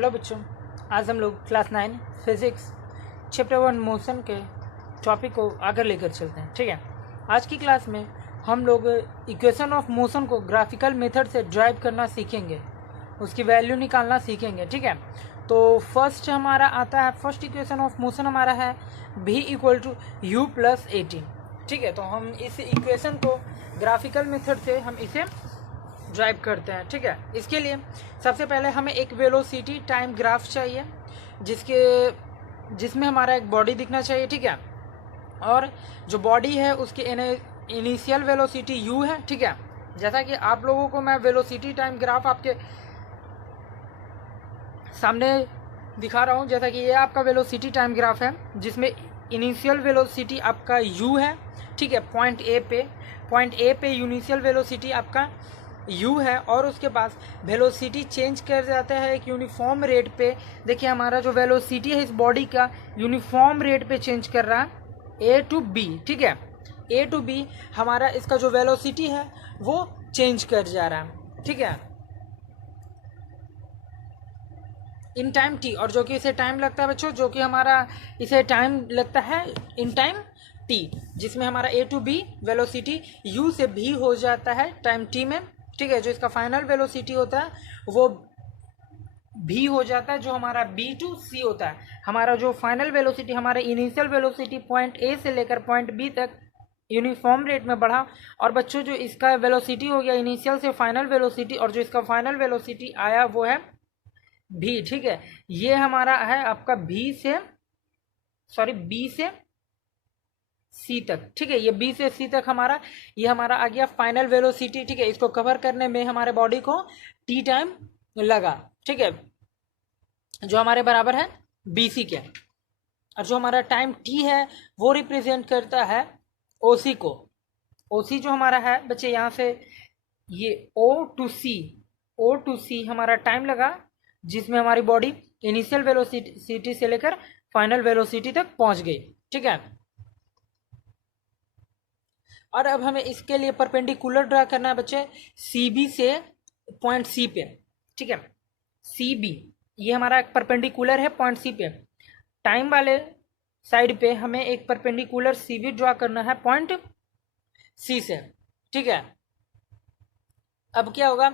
Hello बच्चों, आज हम लोग क्लास 9 फिजिक्स चैप्टर 1 मोशन के टॉपिक को आगे लेकर चलते हैं। ठीक है, आज की क्लास में हम लोग इक्वेशन ऑफ मोशन को ग्राफिकल मेथड से ड्राइव करना सीखेंगे, उसकी वैल्यू निकालना सीखेंगे। ठीक है, तो फर्स्ट हमारा आता है, फर्स्ट इक्वेशन ऑफ मोशन हमारा है v equal to you plus 18। ठीक है, तो हम इस इक्वेशन को ग्राफिकल मेथड से हम इसे ड्राइव करते हैं। ठीक है, इसके लिए सबसे पहले हमें एक वेलोसिटी टाइम ग्राफ चाहिए जिसमें हमारा एक बॉडी दिखना चाहिए। ठीक है, और जो बॉडी है उसकी इनिशियल वेलोसिटी u है। ठीक है, जैसा कि आप लोगों को मैं वेलोसिटी टाइम ग्राफ आपके सामने दिखा रहा हूँ, जैसा कि ये आपका वेलोसिटी टाइम ग्राफ है जिसमें इनिशियल वेलोसिटी आपका u है। ठीक है, पॉइंट ए पे इनिशियल वेलोसिटी आपका u है और उसके बाद वेलोसिटी चेंज कर जाता है एक यूनिफॉर्म रेट पे। देखिए हमारा जो वेलोसिटी है इस बॉडी का यूनिफॉर्म रेट पे चेंज कर रहा है a टू b। ठीक है, a टू b हमारा इसका जो वेलोसिटी है वो चेंज कर जा रहा है। ठीक है, इन टाइम t, और जो कि इसे टाइम लगता है बच्चों, जो कि हमारा इसे टाइम लगता है इन टाइम t, जिसमें हमारा a to b velocity u से b हो जाता है टाइम t में। ठीक है, जो इसका फाइनल वेलोसिटी होता है वो v हो जाता है, जो हमारा b टू c होता है। हमारा जो फाइनल वेलोसिटी, हमारा इनिशियल वेलोसिटी पॉइंट a से लेकर पॉइंट b तक यूनिफॉर्म रेट में बढ़ा, और बच्चों जो इसका वेलोसिटी हो गया इनिशियल से फाइनल वेलोसिटी, और जो इसका फाइनल वेलोसिटी आया वो है v। ठीक है, ये हमारा है आपका b से c तक। ठीक है, ये b से c तक ये हमारा आ गया फाइनल वेलोसिटी। ठीक है, इसको कवर करने में हमारे बॉडी को t टाइम लगा। ठीक है, जो हमारे बराबर है bc के, और जो हमारा टाइम t है वो रिप्रेजेंट करता है oc को। oc जो हमारा है बच्चे, यहाँ से ये o टू c हमारा टाइम लगा, जिसमें हमारी बॉडी इनिशियल वेलोसिटी से लेकर फाइनल वेलोसिटी तक पहुंच गई। ठीक है, और अब हमें इसके लिए परपेंडिकुलर ड्रा करना है बच्चे CB से पॉइंट C पे। ठीक है, CB ये हमारा एक परपेंडिकुलर है पॉइंट C पे। टाइम वाले साइड पे हमें एक परपेंडिकुलर CB ड्रा करना है पॉइंट C से। ठीक है, अब क्या होगा,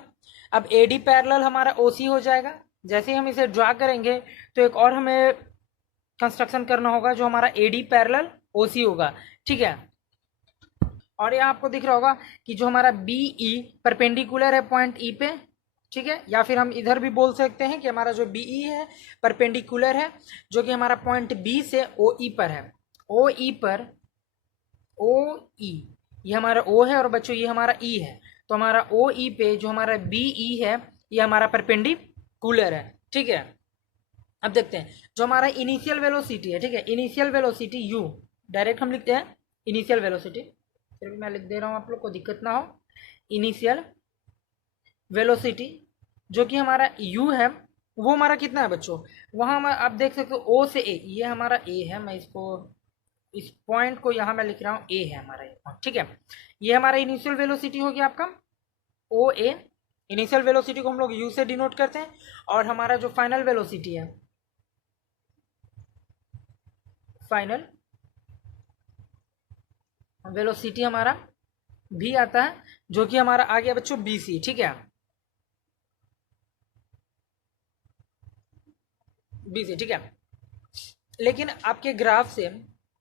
अब AD पैरेलल हमारा OC हो जाएगा। जैसे ही हम इसे ड्रा करेंगे तो एक और हमें कंस्ट्रक्शन करना होगा जो हमारा AD पैरेलल OC होगा। ठीक है, और यहाँ आपको दिख रहा होगा कि जो हमारा BE परपेंडिकुलर है पॉइंट E पे। ठीक है, या फिर हम इधर भी बोल सकते हैं कि हमारा जो BE है परपेंडिकुलर है, जो कि हमारा पॉइंट B से OE पर है। OE ये हमारा O है, और बच्चों ये हमारा E है, तो हमारा OE पे जो हमारा BE है ये हमारा परपेंडिकुलर है। ठीक है, अब देखते हैं जो हमारा इनिशियल वेलोसिटी है। ठीक है, इनिशियल वेलोसिटी u, डायरेक्ट हम लिखते हैं इनिशियल वेलोसिटी, फिर भी मैं लिख दे रहा हूँ आप लोग को दिक्कत ना हो। इनिशियल वेलोसिटी जो कि हमारा u है वो हमारा कितना है बच्चों, वहाँ आप देख सकते हो O से A, ये हमारा A है। मैं इस पॉइंट को यहाँ मैं लिख रहा हूँ A है हमारा ये पॉइंट। ठीक है, ये हमारा इनिशियल वेलोसिटी हो गया आपका OA। इनिशियल वेलोसिटी को हम लोग u से डिनोट करते हैं, और हमारा जो फाइनल वेलोसिटी है, फाइनल वेलोसिटी हमारा v आता है, जो कि हमारा आ गया बच्चों BC। ठीक है, BC। ठीक है, लेकिन आपके ग्राफ से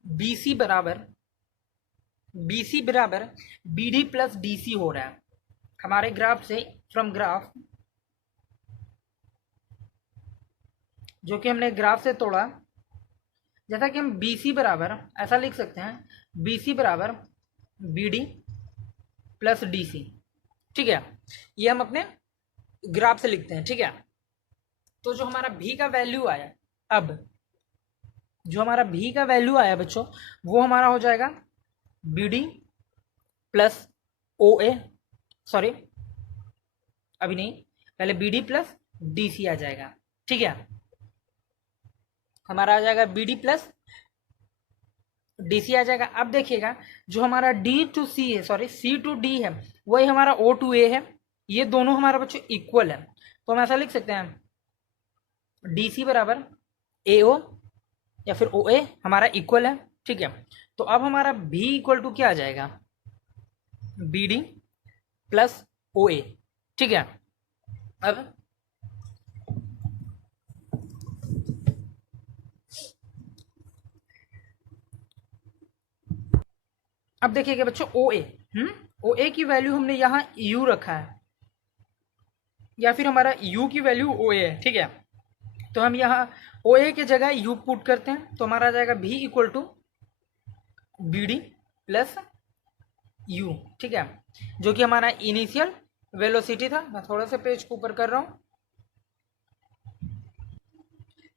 BC बराबर BD प्लस DC हो रहा है हमारे ग्राफ से। फ्रॉम ग्राफ जो कि हमने ग्राफ से तोड़ा, जैसा कि हम BC बराबर ऐसा लिख सकते हैं, BC बराबर BD प्लस DC। ठीक है, ये हम अपने ग्राफ से लिखते हैं। ठीक है, तो जो हमारा V का वैल्यू आया, अब जो हमारा V का वैल्यू आया बच्चों वो हमारा हो जाएगा BD प्लस OA, सॉरी अभी नहीं, पहले BD प्लस DC आ जाएगा। ठीक है, हमारा आ जाएगा BD प्लस DC आ जाएगा। अब देखिएगा जो हमारा D टू C है, सॉरी C टू D है, वही हमारा O टू A है। ये दोनों हमारा बच्चों इक्वल है, तो हम ऐसा लिख सकते हैं डी सी बराबर ए ओ या फिर ओ ए हमारा इक्वल है, ठीक है। तो अब हमारा भी इक्वल टू क्या आ जाएगा, बी डी प्लस ओ ए, ठीक है। अब देखिएगा बच्चों ओ ए, ओ ए की वैल्यू हमने यहाँ यू रखा है या फिर हमारा u की वैल्यू ओ ए है, ठीक है। तो हम यहाँ ओ ए की जगह u पुट करते हैं तो हमारा आ जाएगा v equal to B D plus u, ठीक है, जो कि हमारा इनिशियल वेलोसिटी था। मैं थोड़ा सा पेज को ऊपर कर रहा हूँ।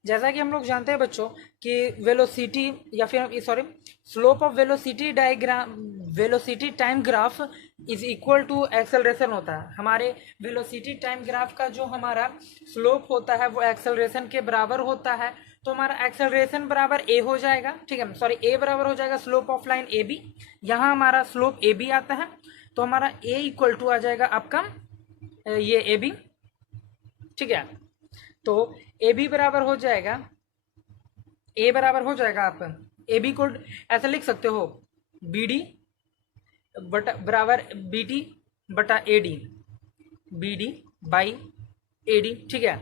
जैसा कि हम लोग जानते हैं बच्चों कि वेलोसिटी या फिर sorry slope of velocity diagram, velocity time graph is equal to acceleration होता है। हमारे वेलोसिटी टाइम ग्राफ का जो हमारा स्लोप होता है वो एक्सेलरेशन के बराबर होता है। तो हमारा एक्सेलरेशन बराबर ए हो जाएगा, ठीक है, सॉरी ए बराबर हो जाएगा slope of line A B. यहाँ हमारा स्लोप ए बी आता है तो हमारा ए इक्वल टू आ जाएगा आपका ये ए बी, ठीक है। तो ए बी बराबर हो जाएगा, ए बराबर हो जाएगा, आप ए बी को ऐसा लिख सकते हो बी डी बटा बराबर बी टी बटा A D, B D by A D, ठीक है।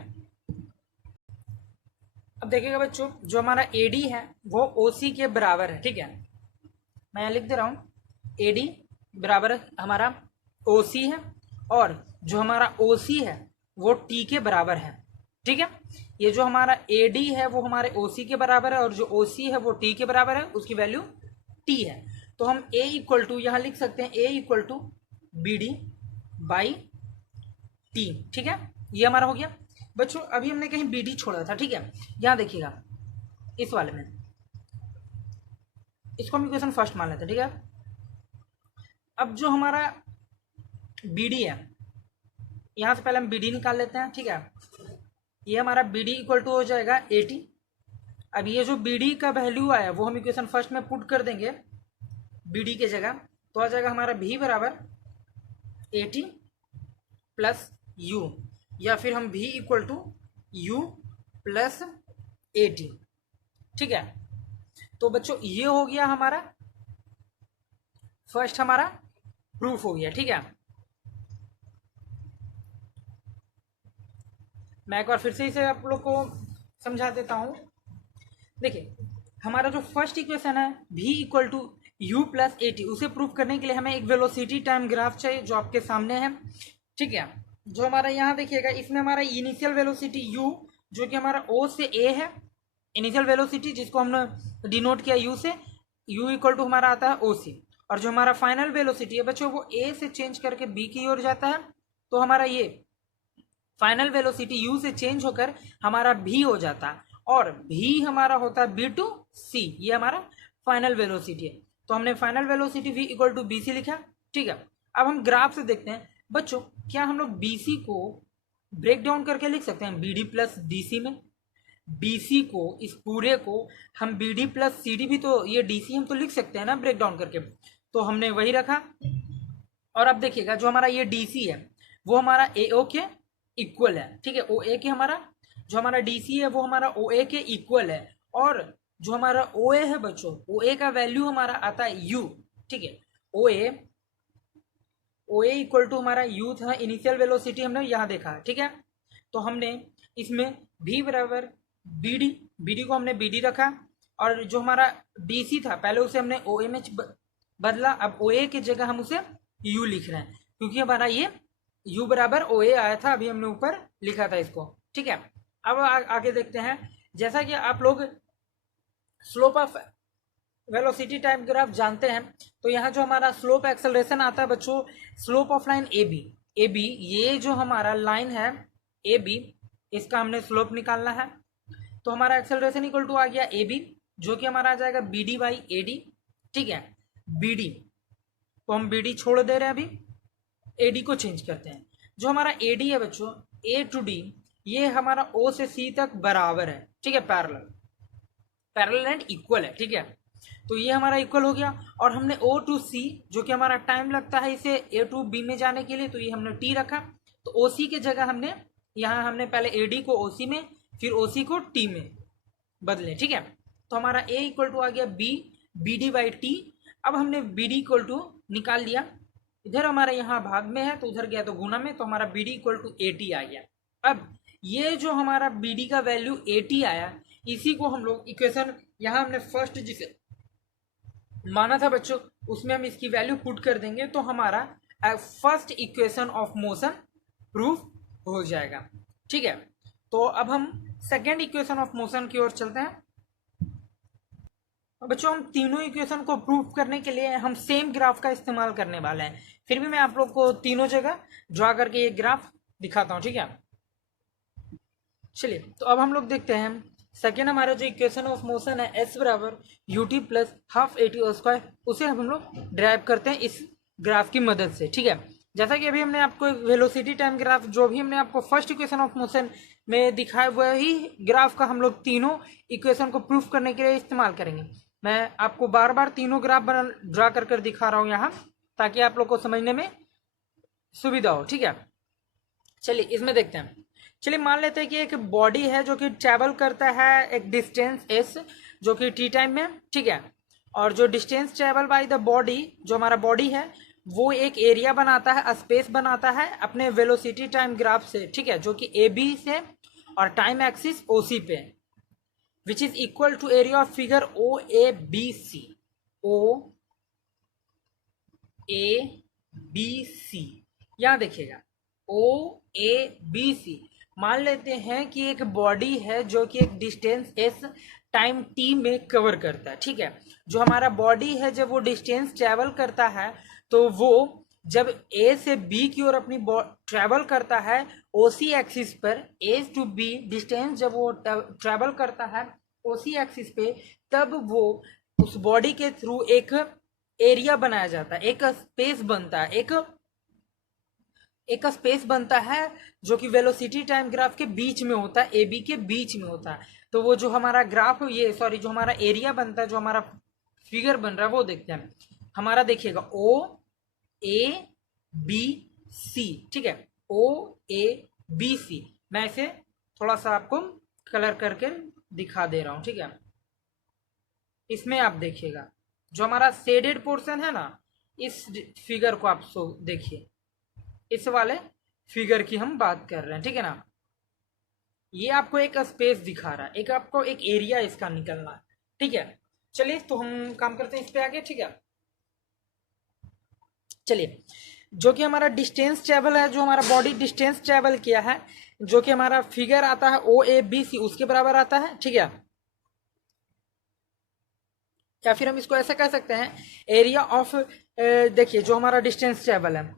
अब देखिएगा बच्चों जो हमारा ए डी है वो ओ सी के बराबर है, ठीक है। मैं यहाँ लिख दे रहा हूँ ए डी बराबर हमारा ओ सी है और जो हमारा ओ सी है वो टी के बराबर है, ठीक है। ये जो हमारा ए डी है वो हमारे ओ सी के बराबर है और जो ओ सी है वो टी के बराबर है, उसकी वैल्यू टी है। तो हम ए इक्वल टू यहाँ लिख सकते हैं A equal to B D by T, ठीक है। ये हमारा हो गया बच्चों। अभी हमने कहीं बी डी छोड़ा था, ठीक है। यहाँ देखिएगा इस वाले में, इसको हम इक्वेशन फर्स्ट मान लेते हैं, ठीक है। अब जो हमारा बी डी है यहाँ से पहले हम बी डी निकाल लेते हैं, ठीक है। ये हमारा बी डी इक्वल टू हो जाएगा 80। अब ये जो बी डी का वैल्यू आया वो हम इक्वेशन फर्स्ट में पुट कर देंगे बी डी के जगह, तो आ जाएगा हमारा भी बराबर 80 प्लस यू या फिर हम भी इक्वल टू यू प्लस 80, ठीक है। तो बच्चों ये हो गया हमारा फर्स्ट हमारा प्रूफ हो गया, ठीक है। मैं एक बार फिर से इसे आप लोग को समझा देता हूँ। देखिए हमारा जो फर्स्ट इक्वेशन है v equal to you plus A T, उसे प्रूफ करने के लिए हमें एक वेलोसिटी टाइम ग्राफ चाहिए जो आपके सामने है, ठीक है। जो हमारा यहाँ देखिएगा इसमें हमारा इनिशियल वेलोसिटी u जो कि हमारा o से a है, इनिशियल वेलोसिटी जिसको हमने डिनोट किया u से, u इक्वल टू हमारा आता है o c, और जो हमारा फाइनल वेलोसिटी है बच्चों वो a से चेंज करके b की ओर जाता है। तो हमारा ये फाइनल वेलोसिटी u से चेंज होकर हमारा v हो जाता है और v हमारा होता है b टू c, ये हमारा फाइनल वेलोसिटी है। तो हमने final velocity v equal to bc लिखा, ठीक है। अब हम ग्राफ से देखते हैं बच्चों क्या हम लोग bc को ब्रेक डाउन करके लिख सकते हैं bd प्लस dc में। bc को इस पूरे को हम bd प्लस cd भी तो ये dc हम तो लिख सकते हैं ना ब्रेक डाउन करके, तो हमने वही रखा। और अब देखिएगा जो हमारा ये dc है वो हमारा AO के इक्वल है, ठीक है। OA के हमारा जो हमारा DC है वो हमारा OA के इक्वल है और जो हमारा OA है बच्चों OA का वैल्यू हमारा आता है U, ठीक है। OA इक्वल टू हमारा U था, इनिशियल वेलोसिटी हमने यहाँ देखा, ठीक है। तो हमने इसमें V बराबर BD को हमने BD रखा और जो हमारा DC था पहले उसे हमने OA में बदला, अब OA की जगह हम उसे U लिख रहे हैं क्योंकि हमारा ये u बराबर ओ ए आया था, अभी हमने ऊपर लिखा था इसको, ठीक है। अब आगे देखते हैं। जैसा कि आप लोग slope of velocity time graph जानते हैं तो यहाँ जो हमारा स्लोप एक्सेलरेशन आता है बच्चों, slope of line A B, ये जो हमारा लाइन है ए बी, इसका हमने स्लोप निकालना है। तो हमारा एक्सेलरेशन इक्वल टू आ गया ए बी जो कि हमारा आ जाएगा B D by A D, ठीक है। बी डी को हम बी डी छोड़ दे रहे हैं, अभी AD को चेंज करते हैं। जो हमारा AD है बच्चों A टू D ये हमारा O से C तक बराबर है, ठीक है, पैरेलल एंड इक्वल है, ठीक है। तो ये हमारा इक्वल हो गया और हमने O टू C जो कि हमारा टाइम लगता है इसे A टू B में जाने के लिए, तो ये हमने T रखा। तो OC की जगह हमने यहाँ हमने पहले AD को OC में फिर ओ सी को टी में बदलें, ठीक है। तो हमारा ए इक्वल टू आ गया B, B D by T. अब हमने बी डी इक्वल टू निकाल लिया, इधर हमारा यहाँ भाग में है तो उधर गया तो गुना में, तो हमारा B D equal to A T आ गया। अब ये जो हमारा बी डी का वैल्यू ए टी आया, इसी को हम लोग इक्वेशन यहाँ हमने फर्स्ट जिसे माना था बच्चों, उसमें हम इसकी वैल्यू पुट कर देंगे तो हमारा first equation of motion proof हो जाएगा, ठीक है। तो अब हम सेकेंड इक्वेशन ऑफ मोशन की ओर चलते हैं। बच्चों हम तीनों इक्वेशन को प्रूफ करने के लिए हम सेम ग्राफ का इस्तेमाल करने वाले हैं, फिर भी मैं आप लोग को तीनों जगह ड्रा करके ये ग्राफ दिखाता हूँ, ठीक है। चलिए तो अब हम लोग देखते हैं सेकेंड हमारा जो इक्वेशन ऑफ मोशन है एस बराबर U T plus half A T O square, उसे हम लोग ड्राइव करते हैं इस ग्राफ की मदद से, ठीक है। जैसा कि अभी हमने आपको वेलोसिटी टाइम ग्राफ जो भी हमने आपको फर्स्ट इक्वेशन ऑफ मोशन में दिखाया हुआ ही ग्राफ का हम लोग तीनों इक्वेशन को प्रूफ करने के लिए इस्तेमाल करेंगे। मैं आपको बार बार तीनों ग्राफ ड्रा कर कर दिखा रहा हूँ यहाँ, ताकि आप लोग को समझने में सुविधा हो, ठीक है। चलिए इसमें देखते हैं। चलिए मान लेते हैं कि एक बॉडी है जो कि ट्रैवल करता है एक डिस्टेंस एस जो कि टी टाइम में, ठीक है। और जो distance travel by the body, जो हमारा बॉडी है वो एक एरिया बनाता है, स्पेस बनाता है अपने वेलोसिटी टाइम ग्राफ से, ठीक है, जो कि ए बी से और टाइम एक्सिस ओ सी पे, which is equal to area of figure O A B C, O A B C. यहाँ देखिएगा ओ ए बी सी। मान लेते हैं कि एक बॉडी है जो कि एक डिस्टेंस एस टाइम टी में कवर करता है, ठीक है। जो हमारा बॉडी है जब वो डिस्टेंस ट्रैवल करता है तो वो जब ए से बी की ओर अपनी ट्रैवल करता है ओ सी एक्सिस पर, ए टू बी डिस्टेंस जब वो ट्रैवल करता है ओ सी एक्सिस पे, तब वो उस बॉडी के थ्रू एक एरिया बनाया जाता है, एक स्पेस बनता है, एक स्पेस बनता है जो कि वेलोसिटी टाइम ग्राफ के बीच में होता है, ए बी के बीच में होता है। तो वो जो हमारा ग्राफ ये सॉरी जो हमारा एरिया बनता है, जो हमारा फिगर बन रहा है वो देखते हैं। हमारा देखिएगा ओ ए बी सी, ठीक है, ओ ए बी सी। मैं इसे थोड़ा सा आपको कलर करके दिखा दे रहा हूं, ठीक है। इसमें आप देखिएगा जो हमारा शेडेड पोर्शन है ना, इस फिगर को आप देखिए, इस वाले फिगर की हम बात कर रहे हैं, ठीक है ना। ये आपको एक स्पेस दिखा रहा है, एक आपको एक एरिया इसका निकलना है, ठीक है। चलिए तो हम काम करते हैं इस पे आगे, ठीक है। चलिए जो कि हमारा डिस्टेंस ट्रेवल है, जो हमारा बॉडी डिस्टेंस ट्रेवल किया है, जो कि हमारा फिगर आता है ओ ए बी सी, उसके बराबर आता है, ठीक है। या फिर हम इसको ऐसा कह सकते हैं एरिया ऑफ, देखिए जो हमारा डिस्टेंस ट्रेवल है,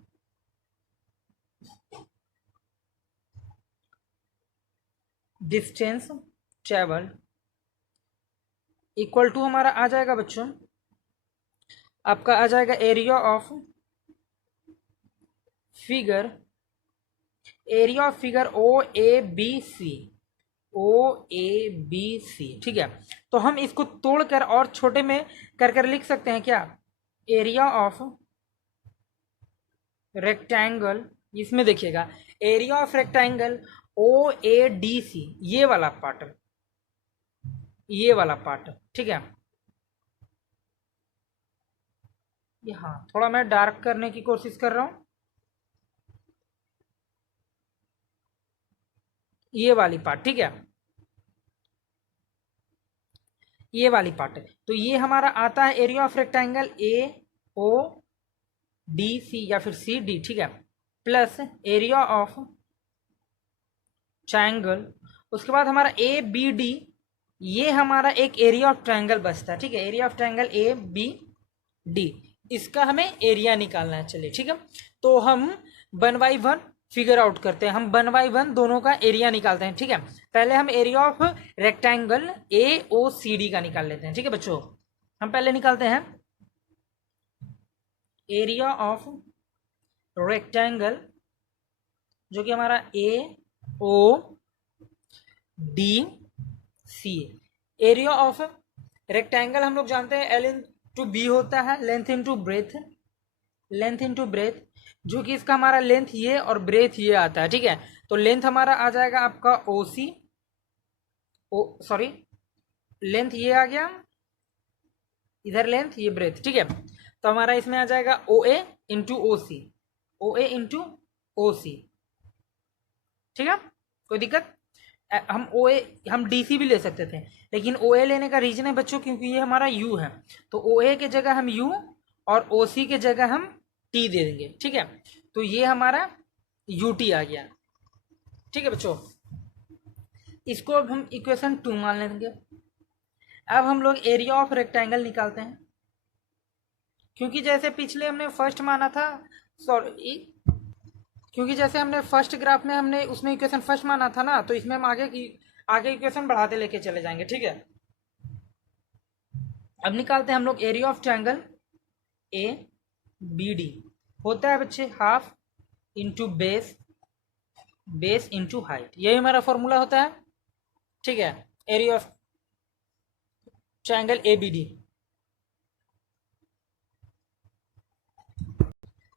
डिस्टेंस ट्रेवल इक्वल टू हमारा आ जाएगा बच्चों, आपका आ जाएगा area of figure, area of figure O A B C, O A B C, ठीक है। तो हम इसको तोड़कर और छोटे में कर लिख सकते हैं क्या, एरिया ऑफ रेक्टेंगल। इसमें देखिएगा area of rectangle O A D C, ये वाला पार्ट, ये वाला पार्ट, ठीक है। हाँ थोड़ा मैं डार्क करने की कोशिश कर रहा हूं, ये वाली पार्ट, ठीक है, ये वाली पार्ट है। तो ये हमारा आता है area of rectangle A O D C या फिर सी डी, ठीक है, प्लस एरिया ऑफ ट्रायंगल। उसके बाद हमारा ए बी डी, ये हमारा एक एरिया ऑफ ट्रायंगल बचता है, ठीक है, area of triangle A B D, इसका हमें एरिया निकालना है। चलिए ठीक है, तो हम 1 बाई 1 फिगर आउट करते हैं, हम 1 बाई 1 दोनों का एरिया निकालते हैं, ठीक है। पहले हम area of rectangle A O C D का निकाल लेते हैं, ठीक है बच्चों। हम पहले निकालते हैं एरिया ऑफ रेक्टेंगल जो कि हमारा A O D C. Area of rectangle हम लोग जानते हैं एल इंटू बी होता है, length into breadth, length into breadth, जो कि इसका हमारा लेंथ ये और ब्रेथ ये आता है, ठीक है। तो लेंथ हमारा आ जाएगा आपका ओ सी ओ सॉरी, लेंथ ये आ गया, इधर लेंथ ये ब्रेथ, ठीक है। तो हमारा इसमें आ जाएगा ओ ए इंटू ओ सी, ओ ए इंटू ओ सी, ठीक है, कोई दिक्कत। हम ओ ए, हम डी सी भी ले सकते थे, लेकिन ओ ए लेने का रीजन है बच्चों क्योंकि ये हमारा यू है, तो ओ ए के जगह हम यू और ओ सी के जगह हम टी दे देंगे, ठीक है। तो ये हमारा यू टी आ गया, ठीक है बच्चों। इसको अब हम इक्वेशन 2 मान लेंगे। अब हम लोग एरिया ऑफ रेक्टेंगल निकालते हैं, क्योंकि जैसे पिछले हमने फर्स्ट माना था, सॉरी, क्योंकि जैसे हमने फर्स्ट ग्राफ में हमने उसमें इक्वेशन फर्स्ट माना था ना, तो इसमें हम आगे इक्वेशन बढ़ाते लेके चले जाएंगे, ठीक है। अब निकालते हैं हम लोग area of triangle A B D, होता है बच्चे half into base, base into height, यही हमारा फॉर्मूला होता है, ठीक है, area of triangle A B D.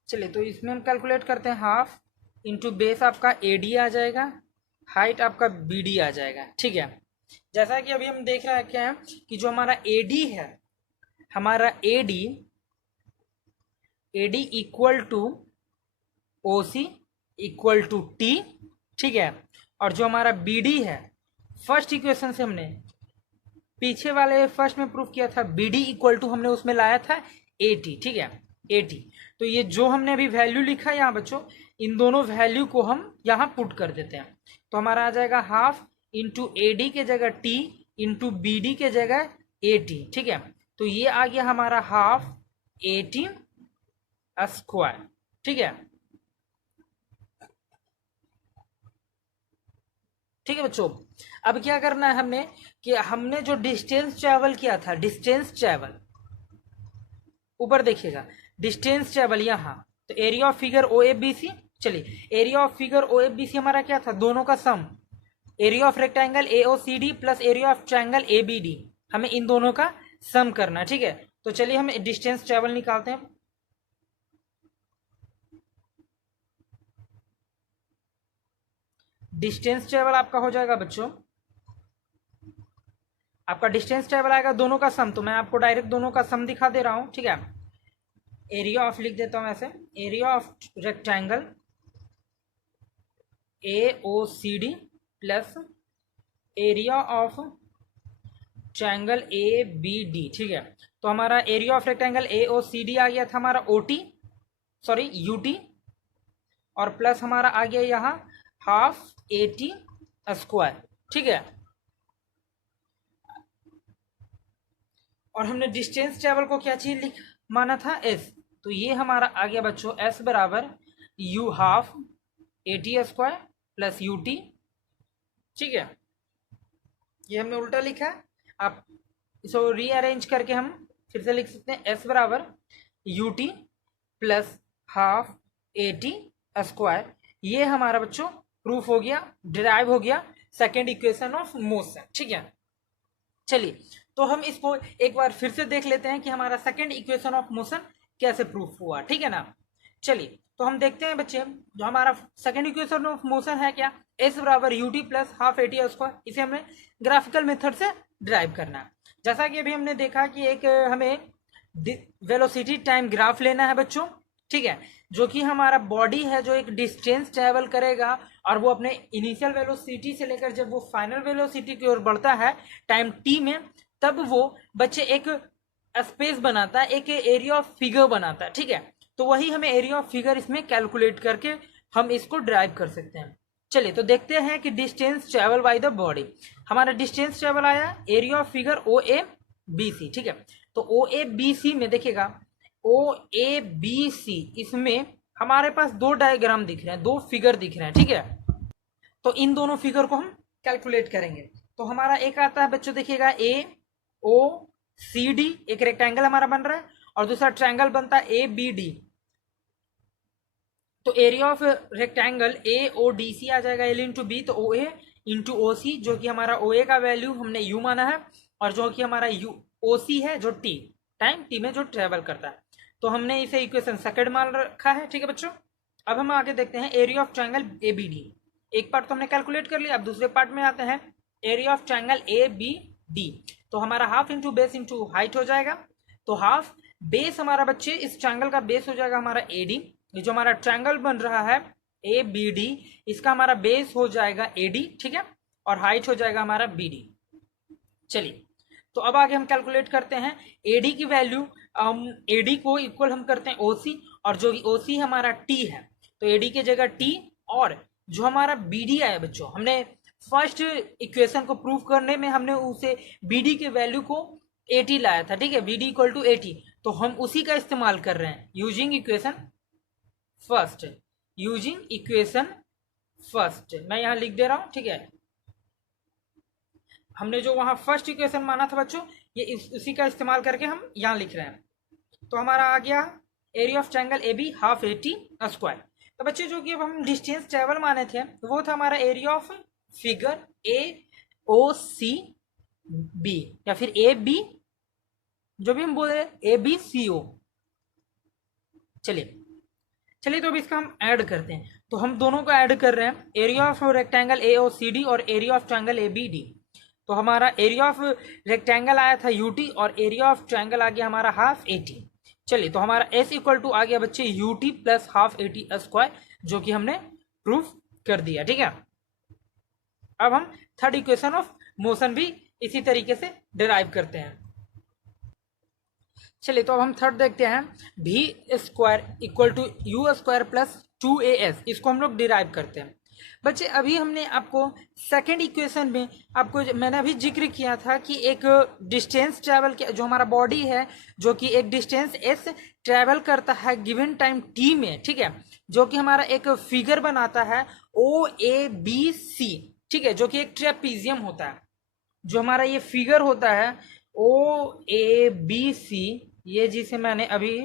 चलिए, तो इसमें हम कैलकुलेट करते हैं, हाफ इंटू बेस आपका ए डी आ जाएगा, हाइट आपका बी डी आ जाएगा, ठीक है। जैसा कि अभी हम देख रहे हैं क्या है कि जो हमारा ए डी है, हमारा A D equal to O C equal to T, ठीक है। और जो हमारा बी डी है, फर्स्ट इक्वेशन से हमने पीछे वाले फर्स्ट में प्रूफ किया था, बी डी इक्वल टू हमने उसमें लाया था ए टी, ठीक है, ए टी। तो ये जो हमने अभी वैल्यू लिखा है यहाँ बच्चों, इन दोनों वैल्यू को हम यहाँ पुट कर देते हैं, तो हमारा आ जाएगा हाफ इंटू ए डी के जगह टी इंटू बी डी के जगह ए टी, ठीक है। तो ये आ गया हमारा हाफ ए टी स्क्वायर, ठीक है, ठीक है बच्चों। अब क्या करना है हमने कि हमने जो डिस्टेंस ट्रेवल किया था, डिस्टेंस ट्रेवल ऊपर देखिएगा, डिस्टेंस ट्रेवल यहाँ, तो area of figure O A B C, चलिए area of figure O A B C हमारा क्या था, दोनों का sum, area of rectangle A O C D plus area of triangle A B D, हमें इन दोनों का सम करना है, ठीक है। तो चलिए हम डिस्टेंस ट्रेवल निकालते हैं। डिस्टेंस ट्रेवल आपका हो जाएगा बच्चों, आपका डिस्टेंस ट्रेवल आएगा दोनों का सम, तो मैं आपको डायरेक्ट दोनों का सम दिखा दे रहा हूं, ठीक है। एरिया ऑफ लिख देता हूं ऐसे, area of rectangle A O C D plus area of triangle A B D, ठीक है। तो हमारा area of rectangle A O C D आ गया था हमारा O T, sorry U T, और प्लस हमारा आ गया यहाँ हाफ ए टी स्क्वायर, ठीक है। और हमने डिस्टेंस ट्रेवल को क्या चीज लिख माना था, एस, तो ये हमारा आ गया बच्चों एस बराबर you half A T square plus U T, ठीक है। ये हमने उल्टा लिखा है, आप इसको रीअरेंज करके हम फिर से लिख सकते हैं, एस बराबर U T plus half A T square. ये हमारा बच्चों प्रूफ हो गया, डिराइव हो गया सेकेंड इक्वेशन ऑफ मोशन, ठीक है। चलिए, तो हम इसको एक बार फिर से देख लेते हैं कि हमारा सेकेंड इक्वेशन ऑफ मोशन कैसे प्रूफ हुआ, ठीक है ना। चलिए, तो हम देखते हैं बच्चे, जो हमारा सेकेंड इक्वेशन ऑफ मोशन है क्या, एस बराबर U T plus half A T square, इसे हमें ग्राफिकल मेथड से ड्राइव करना है। जैसा कि अभी हमने देखा कि एक हमें वेलोसिटी टाइम ग्राफ लेना है बच्चों, ठीक है, जो कि हमारा बॉडी है जो एक डिस्टेंस ट्रेवल करेगा और वो अपने इनिशियल वेलोसिटी से लेकर जब वो फाइनल वेलोसिटी की ओर बढ़ता है टाइम टी में, तब वो बच्चे एक स्पेस बनाता है, एक एरिया ऑफ फिगर बनाता है, ठीक है। तो वही हमें एरिया ऑफ फिगर इसमें कैलकुलेट करके हम इसको ड्राइव कर सकते हैं। चलिए, तो देखते हैं कि distance travel by the body, हमारा डिस्टेंस ट्रेवल आया area of figure O A B C, ठीक है। तो ओ ए बी सी में देखिएगा, ओ ए बी सी, इसमें हमारे पास दो डायग्राम दिख रहे हैं, दो फिगर दिख रहे हैं, ठीक है। तो इन दोनों फिगर को हम कैलकुलेट करेंगे। तो हमारा एक आता है बच्चों देखिएगा ए ओ सी डी, एक रेक्टेंगल हमारा बन रहा है, और दूसरा ट्रायंगल बनता है ए बी डी। तो area of rectangle A O D C आ जाएगा एल इंटू बी, तो ओ ए इंटू ओ सी, जो कि हमारा ओ ए का वैल्यू हमने यू माना है, और जो कि हमारा यू ओ सी है जो टी, टाइम टी में जो ट्रेवल करता है, तो हमने इसे इक्वेशन सेकंड मान रखा है, ठीक है बच्चों। अब हम आगे देखते हैं area of triangle A B D. एक पार्ट तो हमने कैलकुलेट कर लिया, अब दूसरे पार्ट में आते हैं। Area of triangle A B D, तो हमारा half into base into height हो जाएगा। तो हाफ बेस हमारा बच्चे इस ट्रायंगल का बेस हो जाएगा हमारा ए डी। ये जो हमारा ट्रायंगल बन रहा है ए बी डी, इसका हमारा बेस हो जाएगा ए डी, ठीक है, और हाइट हो जाएगा हमारा बी डी। चलिए, तो अब आगे हम कैलकुलेट करते हैं एडी की वैल्यू। एडी को इक्वल हम करते हैं ओसी, और जो ओसी हमारा टी है, तो एडी की जगह टी, और जो हमारा बीडी आया बच्चों, हमने फर्स्ट इक्वेशन को प्रूव करने में हमने उसे बीडी के वैल्यू को 80 लाया था, ठीक है, बीडी इक्वल टू 80, तो हम उसी का इस्तेमाल कर रहे हैं using equation first. Using equation first मैं यहां लिख दे रहा हूं, ठीक है। हमने जो वहां फर्स्ट इक्वेशन माना था बच्चों, ये उसी का इस्तेमाल करके हम यहां लिख रहे हैं। तो हमारा आ गया area of triangle A B half 80 square. तो बच्चे जो कि अब हम डिस्टेंस ट्रेवल माने थे, वो था हमारा area of figure A O C B, या फिर ए बी, जो भी हम बोल रहे ए बी सी ओ। चलिए तो अब इसका हम ऐड करते हैं। तो हम दोनों को ऐड कर रहे हैं, area of rectangle A O C D और area of triangle A B D. तो हमारा एरिया ऑफ रेक्टेंगल आया था यूटी, और एरिया ऑफ ट्रायंगल आ गया हमारा हाफ 80। चलिए, तो हमारा एस इक्वल टू आ गया बच्चे यूटी प्लस हाफ 80 स्क्वायर, जो कि हमने प्रूफ कर दिया, ठीक है। अब हम थर्ड इक्वेशन ऑफ मोशन भी इसी तरीके से डिराइव करते हैं। चलिए, तो अब हम थर्ड देखते हैं, V square equal to you square plus 2as, इसको हम लोग डिराइव करते हैं। बच्चे अभी हमने आपको सेकेंड इक्वेशन में आपको मैंने अभी जिक्र किया था कि एक डिस्टेंस ट्रैवल जो हमारा बॉडी है, जो कि एक डिस्टेंस एस ट्रैवल करता है गिवन टाइम टी में, ठीक है, जो कि हमारा एक फिगर बनाता है ओ ए बी सी, ठीक है, जो कि एक ट्रेपीजियम होता है। जो हमारा ये फिगर होता है ओ ए बी सी, ये जिसे मैंने अभी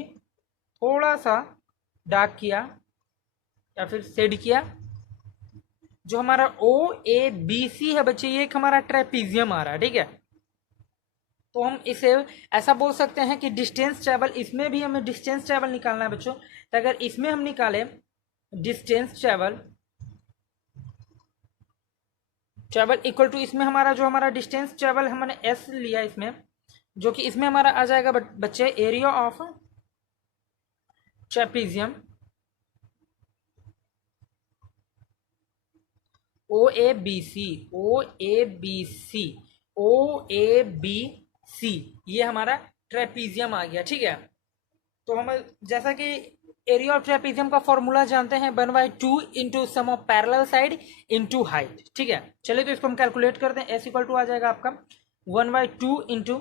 थोड़ा सा डार्क किया या फिर शेड किया, जो हमारा ओ ए बी सी है बच्चे, ये एक हमारा ट्रेपीजियम आ रहा है, ठीक है। तो हम इसे ऐसा बोल सकते हैं कि डिस्टेंस ट्रैवल, इसमें भी हमें डिस्टेंस ट्रैवल निकालना है बच्चों। तो अगर इसमें हम निकाले डिस्टेंस ट्रैवल इक्वल टू, इसमें हमारा जो हमारा डिस्टेंस ट्रैवल हमने एस लिया इसमें, जो कि इसमें हमारा आ जाएगा बच्चे area of trapezium O A B C, O A B C, O A B C, ये हमारा ट्रेपीजियम आ गया, ठीक है। तो हम जैसा कि एरिया ऑफ ट्रेपीजियम का फॉर्मूला जानते हैं 1/2 into sum of parallel side into height, ठीक है। चलिए, तो इसको हम कैलकुलेट करते हैं। एस इक्वल टू आ जाएगा आपका 1/2 into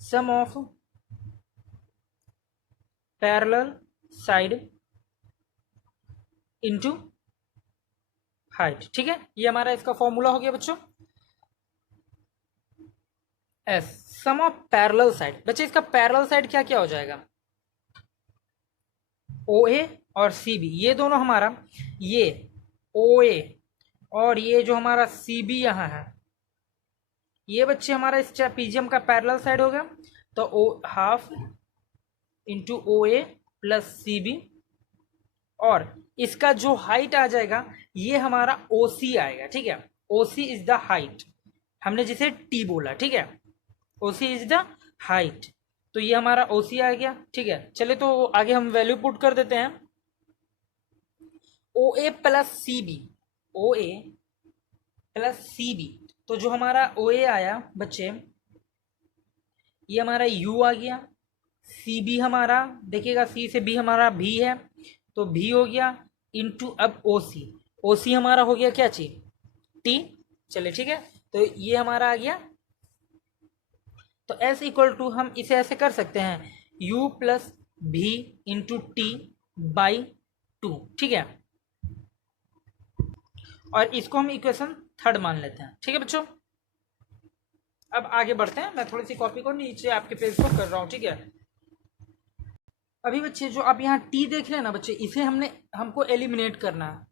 sum of parallel side into height, ठीक है। ये हमारा इसका फॉर्मूला हो गया बच्चों। S sum of parallel side, बच्चे इसका पैरेलल साइड क्या क्या हो जाएगा, ओ ए और सी बी, ये दोनों हमारा, ये ओ ए और ये जो हमारा सी बी यहाँ है, ये बच्चे हमारा इस ट्रेपीजियम का पैरेलल साइड हो गया। तो ओ हाफ इंटू ओ ए प्लस सी बी, और इसका जो हाइट आ जाएगा ये हमारा ओ सी आएगा, ठीक है। ओ सी इज द हाइट, हमने जिसे टी बोला, ठीक है, ओ सी इज द हाइट। तो ये हमारा ओ सी आ गया, ठीक है। चलिए, तो आगे हम वैल्यू पुट कर देते हैं। ओ ए प्लस सी बी, ओ ए प्लस सी बी, तो जो हमारा ओ ए आया बच्चे, ये हमारा यू आ गया, सी बी हमारा देखिएगा, सी से बी हमारा भी है, तो भी हो गया इंटू अब ओ सी, ओ सी हमारा हो गया क्या चीज, टी। चलिए, ठीक है, तो ये हमारा आ गया। तो एस इक्वल टू हम इसे ऐसे कर सकते हैं u प्लस भी इंटू टी बाई 2, ठीक है। और इसको हम इक्वेशन थर्ड मान लेते हैं, ठीक है बच्चों। अब आगे बढ़ते हैं, मैं थोड़ी सी कॉपी को नीचे आपके पेज को कर रहा हूँ, ठीक है। अभी बच्चे जो आप यहाँ टी देख रहे हैं ना बच्चे, इसे हमको एलिमिनेट करना है,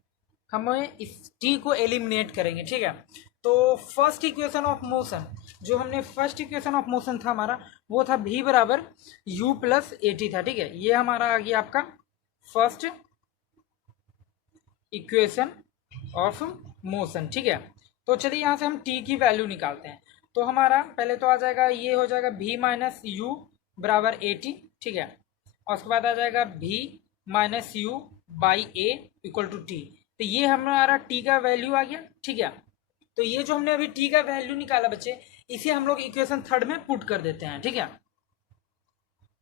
हमें इस टी को एलिमिनेट करेंगे, ठीक है। तो फर्स्ट इक्वेशन ऑफ मोशन, जो हमने फर्स्ट इक्वेशन ऑफ मोशन था हमारा, वो था v बराबर u प्लस एटी था, ठीक है। ये हमारा आ गया आपका फर्स्ट इक्वेशन ऑफ मोशन, ठीक है। तो चलिए यहाँ से हम टी की वैल्यू निकालते हैं। तो हमारा पहले तो आ जाएगा, ये हो जाएगा v माइनस यू बराबर ए टी, ठीक है। और उसके बाद आ जाएगा v minus u by a equal to t. तो ये हमारा टी का वैल्यू आ गया, ठीक है। तो ये जो हमने अभी टी का वैल्यू निकाला बच्चे, इसे हम लोग इक्वेशन थर्ड में पुट कर देते हैं, ठीक है।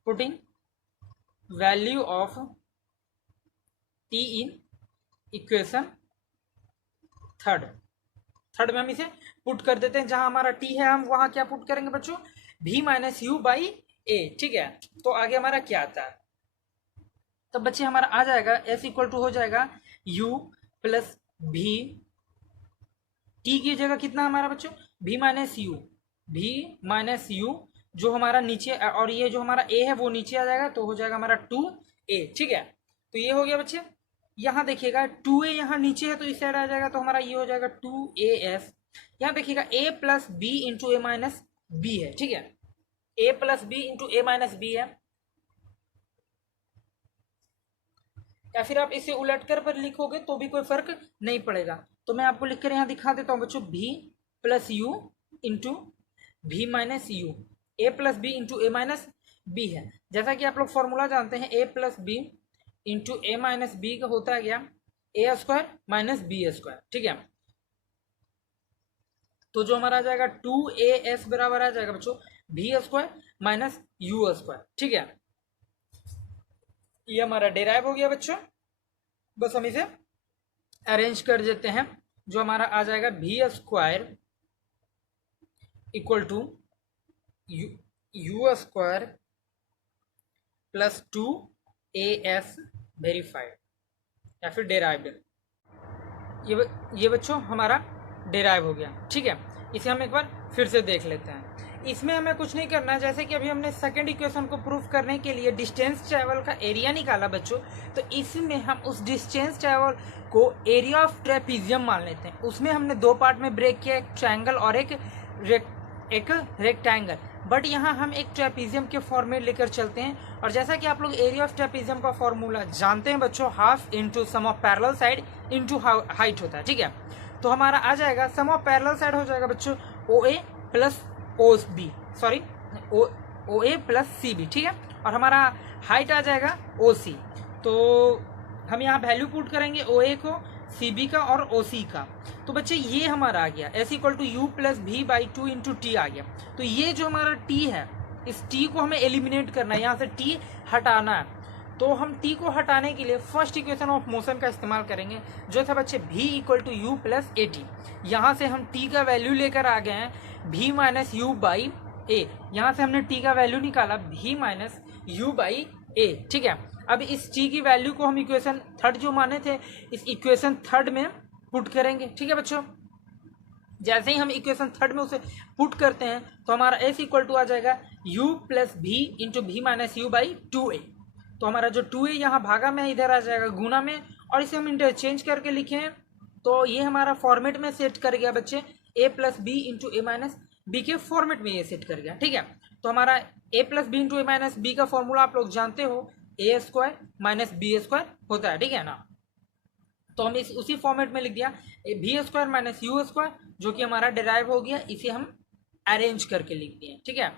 Putting value of T in equation third में हम इसे पुट कर देते हैं। जहां हमारा टी है हम वहां क्या पुट करेंगे बच्चों, v माइनस यू बाई ए, ठीक है। तो आगे हमारा क्या आता है, तो बच्चे हमारा आ जाएगा s इक्वल टू हो जाएगा u प्लस v, टी की जगह कितना हमारा बच्चों v माइनस यू जो हमारा नीचे, और ये जो हमारा a है वो नीचे आ जाएगा, तो हो जाएगा हमारा 2a, ठीक है। तो ये हो गया बच्चे। यहाँ देखिएगा 2a यहाँ नीचे है तो इस साइड आ जाएगा, तो हमारा ये हो जाएगा 2as। यहाँ देखिएगा a plus b into a minus b है, ठीक है। a plus b into a minus b है, या फिर आप इसे उलटकर पर लिखोगे तो भी कोई फर्क नहीं पड़ेगा। तो मैं आपको लिखकर यहाँ दिखा देता हूँ बच्चों, v plus u into v minus u, a plus b into a minus b है। जैसा कि आप लोग फॉर्मूला जानते हैं, a plus b into a minus b का होता है क्या, a square minus b square, ठीक है। तो जो हमारा आ जाएगा 2as बराबर आ जाएगा बच्चों b square minus u square, ठीक है। ये हमारा डेराइव हो गया बच्चों। बस हम इसे अरेंज कर देते हैं, जो हमारा आ जाएगा b square equal to you square plus 2as verified, या फिर डेराइव्ड। ये बच्चों हमारा डेराइव हो गया, ठीक है। इसे हम एक बार फिर से देख लेते हैं। इसमें हमें कुछ नहीं करना है, जैसे कि अभी हमने सेकंड इक्वेशन को प्रूफ करने के लिए डिस्टेंस ट्रैवल का एरिया निकाला बच्चों, तो इसमें हम उस डिस्टेंस ट्रैवल को एरिया ऑफ ट्रेपीजियम मान लेते हैं। उसमें हमने दो पार्ट में ब्रेक किया, एक ट्रायंगल और एक रेक्टेंगल। बट यहाँ हम एक ट्रेपीजियम के फॉर्मेट लेकर चलते हैं, और जैसा कि आप लोग एरिया ऑफ ट्रेपीजियम का फॉर्मूला जानते हैं बच्चों, half into sum of parallel side into height होता है, ठीक है। तो हमारा आ जाएगा सम ऑफ पैरेलल साइड हो जाएगा बच्चों ओ ए प्लस ओ बी, सॉरी ओ ए प्लस सी बी, ठीक है। और हमारा हाइट आ जाएगा ओ सी। तो हम यहाँ वैल्यू पुट करेंगे ओ ए को, सी बी का और ओ सी का। तो बच्चे ये हमारा आ गया S equal to you plus V by 2 into T आ गया। तो ये जो हमारा टी है, इस टी को हमें एलिमिनेट करना है, यहाँ से टी हटाना है। तो हम टी को हटाने के लिए फर्स्ट इक्वेशन ऑफ मोशन का इस्तेमाल करेंगे, जो था बच्चे v equal to you plus A t. यहाँ से हम t का वैल्यू लेकर आ गए हैं v माइनस यू बाई ए। यहाँ से हमने t का वैल्यू निकाला v माइनस यू बाई ए, ठीक है। अब इस t की वैल्यू को हम इक्वेशन थर्ड जो माने थे, इस इक्वेशन थर्ड में पुट करेंगे, ठीक है बच्चों। जैसे ही हम इक्वेशन थर्ड में उसे पुट करते हैं, तो हमारा s इक्वल टू आ जाएगा u plus v into v minus u by 2a। तो हमारा जो 2a यहाँ भागा में इधर आ जाएगा गुना में, और इसे हम इंटरचेंज करके लिखे हैं, तो ये हमारा फॉर्मेट में सेट कर गया बच्चे, a plus b into a minus b के फॉर्मेट में ये सेट कर गया, ठीक है। तो हमारा a plus b into a minus b का फॉर्मूला आप लोग जानते हो, a square minus b square होता है, ठीक है ना। तो हम इस उसी फॉर्मेट में लिख दिया b square minus u square, जो कि हमारा डिराइव हो गया। इसे हम अरेंज करके लिख दिए, ठीक है।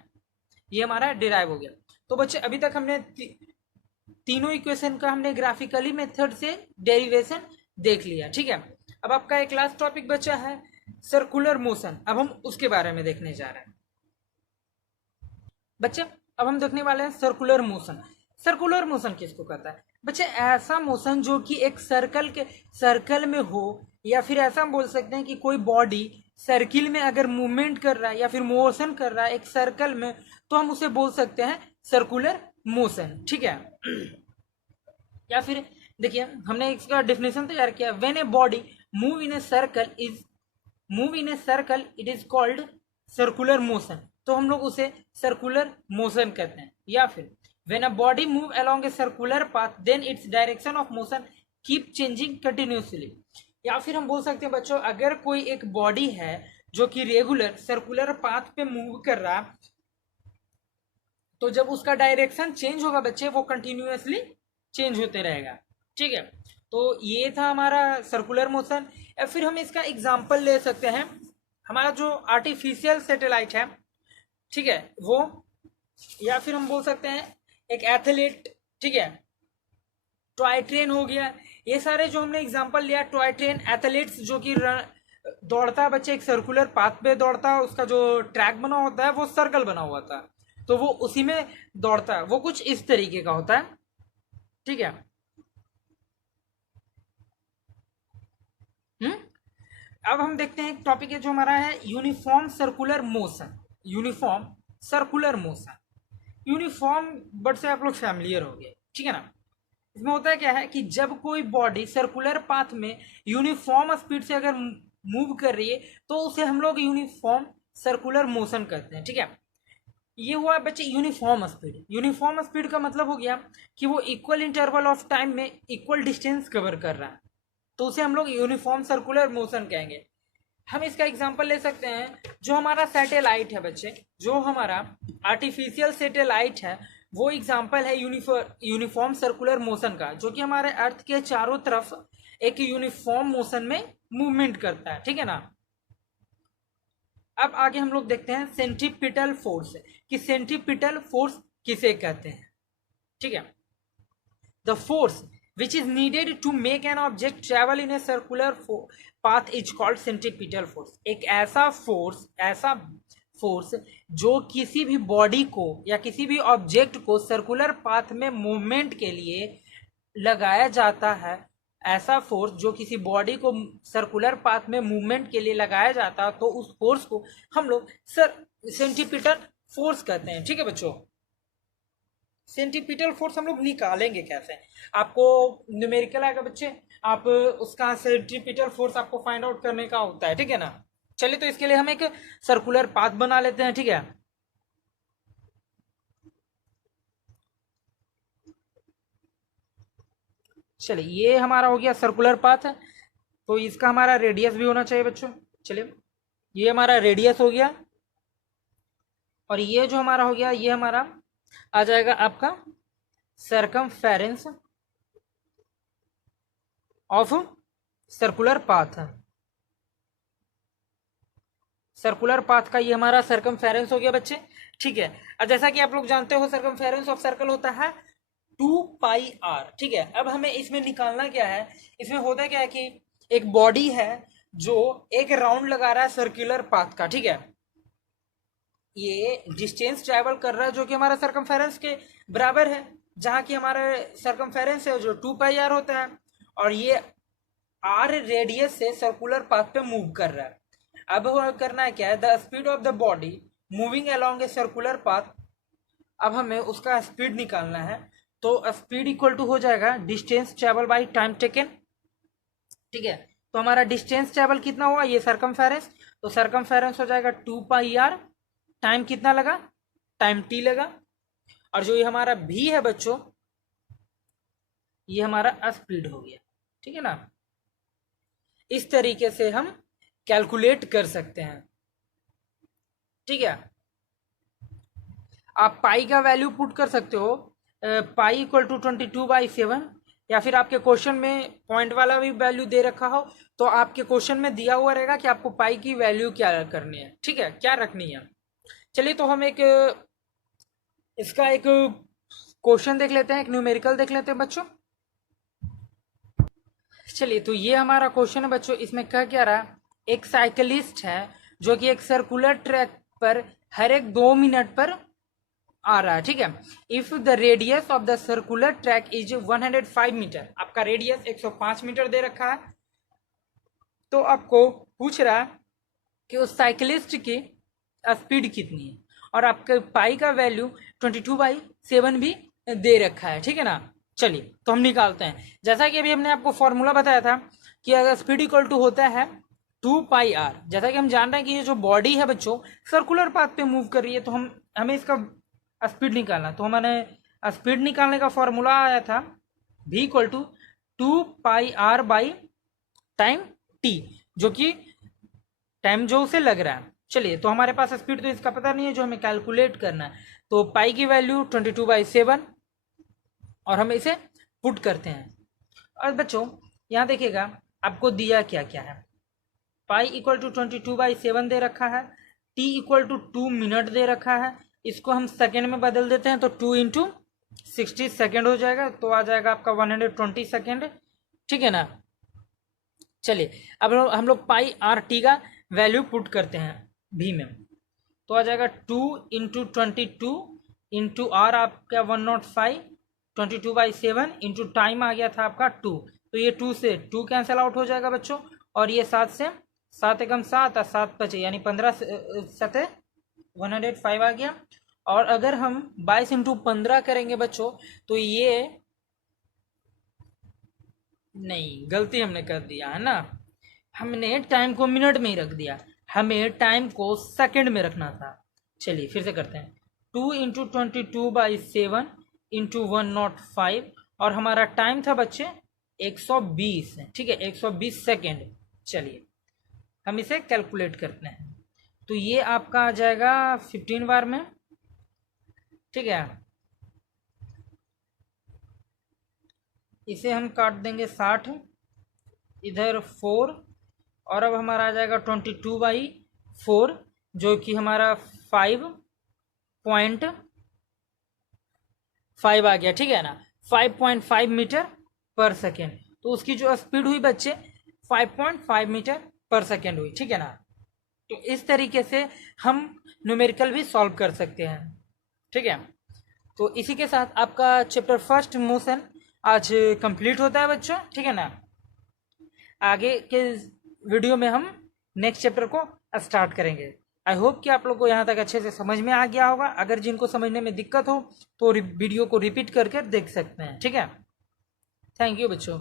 ये हमारा डिराइव हो गया। तो बच्चे अभी तक हमने तीनों इक्वेशन का हमने ग्राफिकली मेथड से डेरिवेशन देख लिया, ठीक है। अब आपका एक लास्ट टॉपिक बचा है सर्कुलर मोशन। अब हम उसके बारे में देखने जा रहे हैं बच्चे। अब हम देखने वाले हैं सर्कुलर मोशन। सर्कुलर मोशन किसको कहता है बच्चे? ऐसा मोशन जो कि एक सर्कल में हो, या फिर ऐसा हम बोल सकते हैं कि कोई बॉडी सर्किल में अगर मूवमेंट कर रहा है या फिर मोशन कर रहा है एक सर्कल में, तो हम उसे बोल सकते हैं सर्कुलर मोशन, ठीक है। या फिर देखिए हमने इसका डेफिनेशन तैयार किया, when a body move in a circle it is called circular motion. तो हम लोग उसे सर्कुलर मोशन कहते हैं। या फिर when a body move along a circular path then its direction of motion keep changing continuously. या फिर हम बोल सकते हैं बच्चों, अगर कोई एक बॉडी है जो कि रेगुलर सर्कुलर पाथ पे मूव कर रहा, तो जब उसका डायरेक्शन चेंज होगा बच्चे, वो कंटिन्यूअसली चेंज होते रहेगा, ठीक है। तो ये था हमारा सर्कुलर मोशन। या फिर हम इसका एग्जाम्पल ले सकते हैं, हमारा जो आर्टिफिशियल सैटेलाइट है, ठीक है, वो, या फिर हम बोल सकते हैं एक एथलीट, ठीक है, टॉय ट्रेन हो गया। ये सारे जो हमने एग्जांपल लिया, टॉय ट्रेन, एथलीट्स जो कि दौड़ता है बच्चे, एक सर्कुलर पाथ पे दौड़ता है, उसका जो ट्रैक बना होता है वो सर्कल बना हुआ था, तो वो उसी में दौड़ता है, वो कुछ इस तरीके का होता है, ठीक है। अब हम देखते हैं एक टॉपिक है जो हमारा है uniform circular motion. Uniform circular motion, uniform word से आप लोग फैमिलियर हो गए, ठीक है ना। इसमें होता है क्या है कि जब कोई बॉडी सर्कुलर पाथ में यूनिफॉर्म स्पीड से अगर मूव कर रही है तो उसे हम लोग यूनिफॉर्म सर्कुलर मोशन कहते हैं, ठीक है। ये हुआ बच्चे यूनिफॉर्म स्पीड। यूनिफॉर्म स्पीड का मतलब हो गया कि वो इक्वल इंटरवल ऑफ टाइम में इक्वल डिस्टेंस कवर कर रहा है, तो उसे हम लोग यूनिफॉर्म सर्कुलर मोशन कहेंगे। हम इसका एग्जांपल ले सकते हैं, जो हमारा सैटेलाइट है बच्चे, जो हमारा आर्टिफिशियल सैटेलाइट है, वो एग्जांपल है यूनिफॉर्म सर्कुलर मोशन का, जो कि हमारे अर्थ के चारों तरफ एक यूनिफॉर्म मोशन में मूवमेंट करता है, ठीक है ना। अब आगे हम लोग देखते हैं सेंट्रीपिटल फोर्स, कि सेंट्रीपिटल फोर्स किसे कहते हैं, ठीक है। The force which is needed to make an object travel in a circular path is called centripetal force। एक ऐसा फोर्स जो किसी भी बॉडी को या किसी भी ऑब्जेक्ट को सर्कुलर पाथ में मूवमेंट के लिए लगाया जाता है, ऐसा फोर्स जो किसी बॉडी को सर्कुलर पाथ में मूवमेंट के लिए लगाया जाता है, तो उस फोर्स को हम लोग सेंट्रीपिटल फोर्स कहते हैं, ठीक है बच्चों। सेंट्रीपिटल फोर्स हम लोग निकालेंगे कैसे, आपको न्यूमेरिकल आएगा बच्चे, आप उसका सेंट्रीपिटल फोर्स आपको फाइंड आउट करने का होता है, ठीक है ना। चलिए, तो इसके लिए हम एक सर्कुलर पाथ बना लेते हैं, ठीक है। चलिए, ये हमारा हो गया सर्कुलर पाथ है, तो इसका हमारा रेडियस भी होना चाहिए बच्चों। चलिए, ये हमारा रेडियस हो गया, और ये जो हमारा हो गया, ये हमारा आ जाएगा आपका circumference of circular path. Circular path का ये हमारा सर्कमफेरेंस हो गया बच्चे, ठीक है। अब जैसा कि आप लोग जानते हो, सर्कमफेरेंस ऑफ सर्कल होता है 2πr, ठीक है। अब हमें इसमें निकालना क्या है, इसमें होता क्या है कि एक बॉडी है जो एक राउंड लगा रहा है सर्कुलर पाथ का, ठीक है। ये डिस्टेंस ट्रैवल कर रहा है जो कि हमारा सर्कमफेरेंस के बराबर है, जहाँ की हमारा सर्कमफेरेंस है जो 2πr होता है, और ये r रेडियस से सर्कुलर पाथ पे मूव कर रहा है। अब करना है क्या है, the speed of the body moving along a circular path. अब हमें उसका स्पीड निकालना है, तो स्पीड इक्वल टू हो जाएगा distance travel by time taken, ठीक है। तो हमारा डिस्टेंस ट्रैवल कितना हुआ, ये सर्कमफेरेंस, तो सर्कमफेरेंस हो जाएगा 2πr, टाइम कितना लगा, टाइम t लगा, और जो ये हमारा v है बच्चों, ये हमारा स्पीड हो गया, ठीक है ना। इस तरीके से हम कैलकुलेट कर सकते हैं, ठीक है। आप पाई का वैल्यू पुट कर सकते हो, पाई इक्वल टू 22/7, या फिर आपके क्वेश्चन में पॉइंट वाला भी वैल्यू दे रखा हो, तो आपके क्वेश्चन में दिया हुआ रहेगा कि आपको पाई की वैल्यू क्या करनी है, ठीक है, क्या रखनी है। चलिए, तो हम इसका एक क्वेश्चन देख लेते हैं, एक न्यूमेरिकल देख लेते हैं बच्चों। चलिए, तो ये हमारा क्वेश्चन है बच्चों, इसमें क्या रहा, एक साइकिलिस्ट है जो कि एक सर्कुलर ट्रैक पर हर एक 2 मिनट पर आ रहा है, ठीक है। If the radius of the circular track is 105 metre, आपका रेडियस 105 मीटर दे रखा है, तो आपको पूछ रहा है कि उस साइकिलिस्ट की स्पीड कितनी है, और आपके पाई का वैल्यू 22/7 भी दे रखा है, ठीक है ना। चलिए, तो हम निकालते हैं, जैसा कि अभी हमने आपको फॉर्मूला बताया था कि अगर स्पीड इक्वल टू होता है 2πr, जैसा कि हम जान रहे हैं कि ये जो बॉडी है बच्चों सर्कुलर पाथ पे मूव कर रही है, तो हमें इसका स्पीड निकालना, तो हमारे स्पीड निकालने का फॉर्मूला आया था v equal to 2πr by time t, जो कि टाइम जो उसे लग रहा है। चलिए, तो हमारे पास स्पीड तो इसका पता नहीं है, जो हमें कैलकुलेट करना है, तो पाई की वैल्यू 22/7, और हम इसे पुट करते हैं, और बच्चों यहाँ देखिएगा आपको दिया क्या क्या है। पाई इक्वल टू 22/7 दे रखा है, टी इक्वल टू 2 मिनट दे रखा है। इसको हम सेकेंड में बदल देते हैं तो 2 इंटू 60 सेकेंड हो जाएगा, तो आ जाएगा आपका 120 सेकेंड। ठीक है ना। चलिए अब हम लोग पाई आर टी का वैल्यू पुट करते हैं भी में, तो आ जाएगा 2 इंटू 22 इंटू आर आपका 105, 22/7 इंटू टाइम आ गया था आपका 2, तो ये 2 से 2 कैंसिल आउट हो जाएगा बच्चों, और ये 7 से 7 एकम 7 और 7 बचे यानी 15 7 105 आ गया। और अगर हम 22 इंटू 15 करेंगे बच्चों तो ये नहीं, गलती हमने कर दिया है ना, हमने टाइम को मिनट में ही रख दिया, हमें टाइम को सेकंड में रखना था। चलिए फिर से करते हैं, 2 इंटू 22/7 इंटू 105, और हमारा टाइम था बच्चे 120, ठीक है 120 सेकेंड। चलिए हम इसे कैलकुलेट करते हैं, तो ये आपका आ जाएगा 15 बार में, ठीक है। इसे हम काट देंगे 60, इधर 4, और अब हमारा आ जाएगा 22/4 जो कि हमारा 5.5 आ गया, ठीक है ना, 5.5 मीटर पर सेकेंड। तो उसकी जो स्पीड हुई बच्चे 5.5 मीटर पर सेकेंड हुई, ठीक है ना। तो इस तरीके से हम न्यूमेरिकल भी सॉल्व कर सकते हैं, ठीक है। तो इसी के साथ आपका चैप्टर फर्स्ट मोशन आज कंप्लीट होता है बच्चों, ठीक है ना। आगे के वीडियो में हम नेक्स्ट चैप्टर को स्टार्ट करेंगे। आई होप कि आप लोग को यहाँ तक अच्छे से समझ में आ गया होगा। अगर जिनको समझने में दिक्कत हो तो वीडियो को रिपीट करके देख सकते हैं, ठीक है। थैंक यू बच्चों।